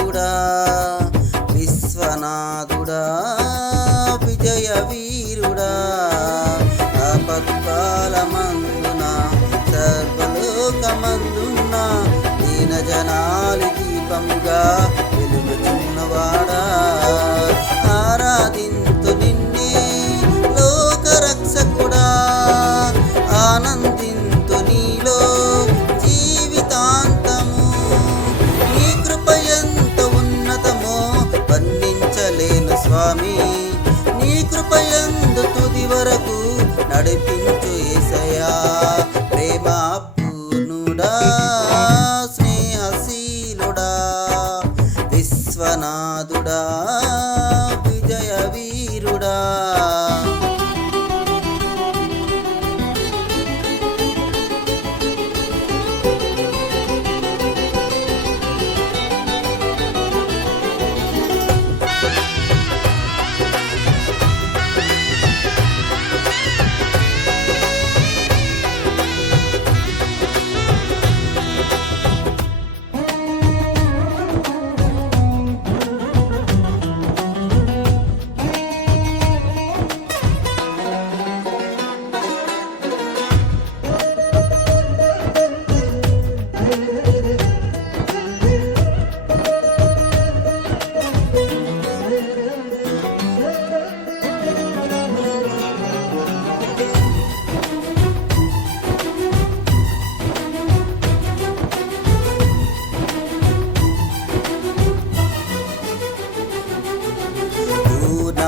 స్నేహశీలుడా విశ్వనాథుడా విజయ వీరుడా ఆపత్కాలమందున సర్వలోకమందున్న దీన జనాలి దీపముగా యందు తుది వరకు నడిపించు ఏసయా.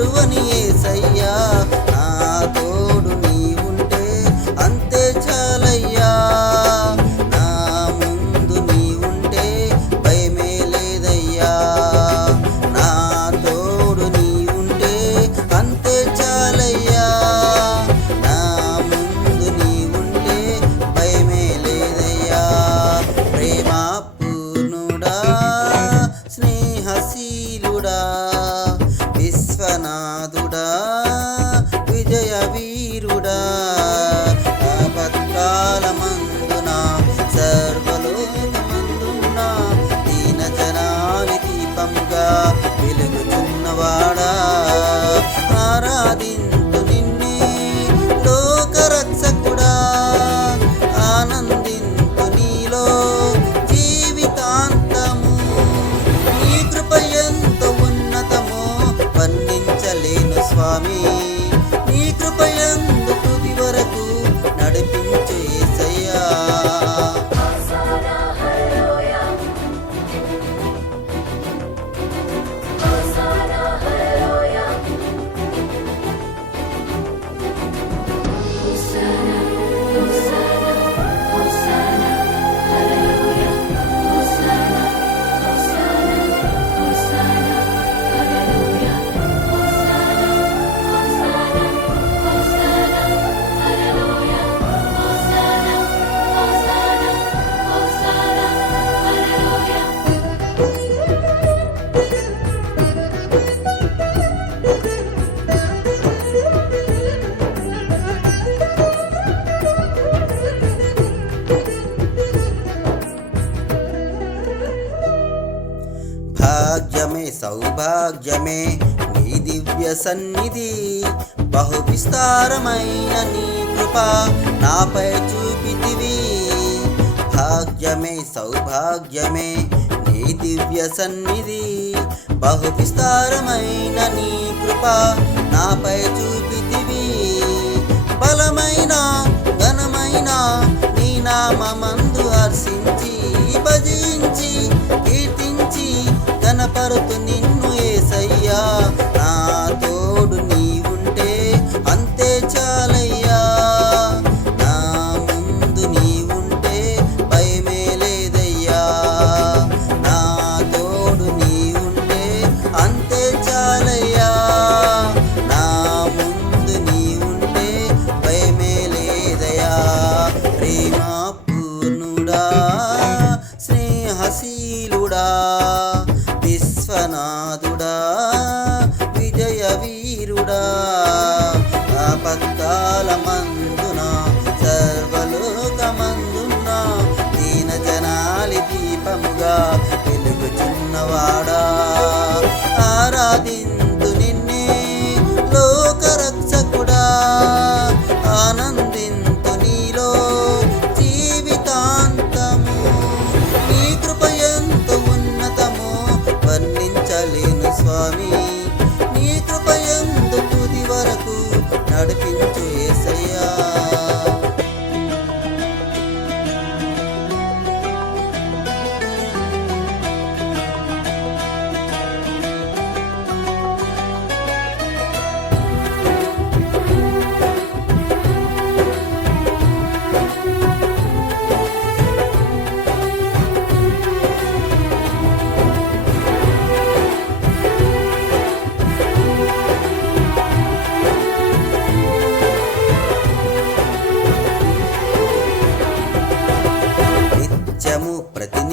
మరువని సౌభాగ్యమే నీ దివ్య సన్నిధి బహు విస్తారమైన నీ కృప నాపై చూపితివి. భాగ్యమే సౌభాగ్యమే నీ దివ్య సన్నిధి బహు విస్తారమైన నీ కృప నాపై చూపితివి. బలమైన ఘనమైన నీ నామందు శైలుడా విశ్వనాథుడా విజయ వీరుడా ఆపత్కాలమంత నడిపించు ఏసయ్యా.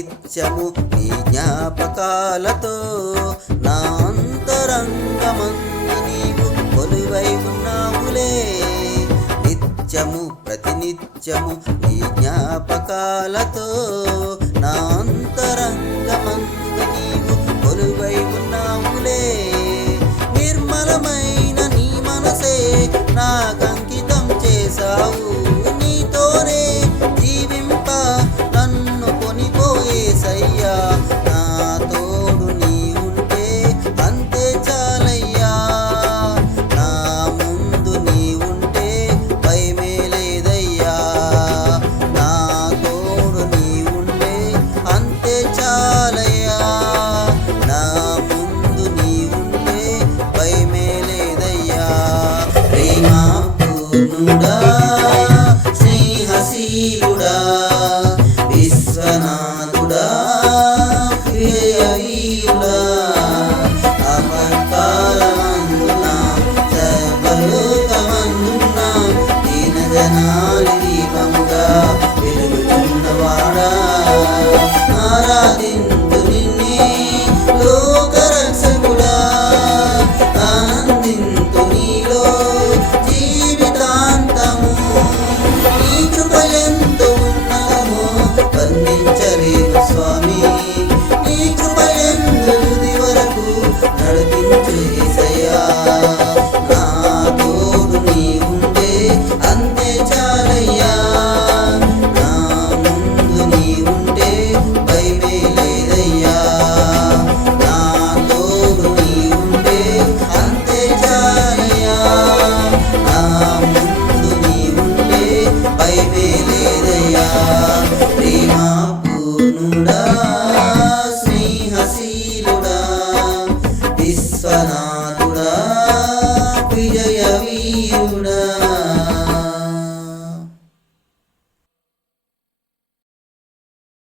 నిత్యము నీ జ్ఞాపకాలతో నా అంతరంగమందు నీవు కొలువై ఉన్నావులే. నిత్యము ప్రతినిత్యము నీ జ్ఞాపకాలతో నా అంతరంగమందు నీవు కొలువై ఉన్నావులే. నిర్మలమైన నీ మనసే నాకంకితం చేశావు. చాలయ్యా నా తోడు నీ ఉంటే అంతే చాలయ్యా. నా ముందు నీ ఉంటే భయమే లేదయ్యా. నా తోడు నీ ఉంటే అంతే చాలయ్యా. నా ముందు Nadine ముందు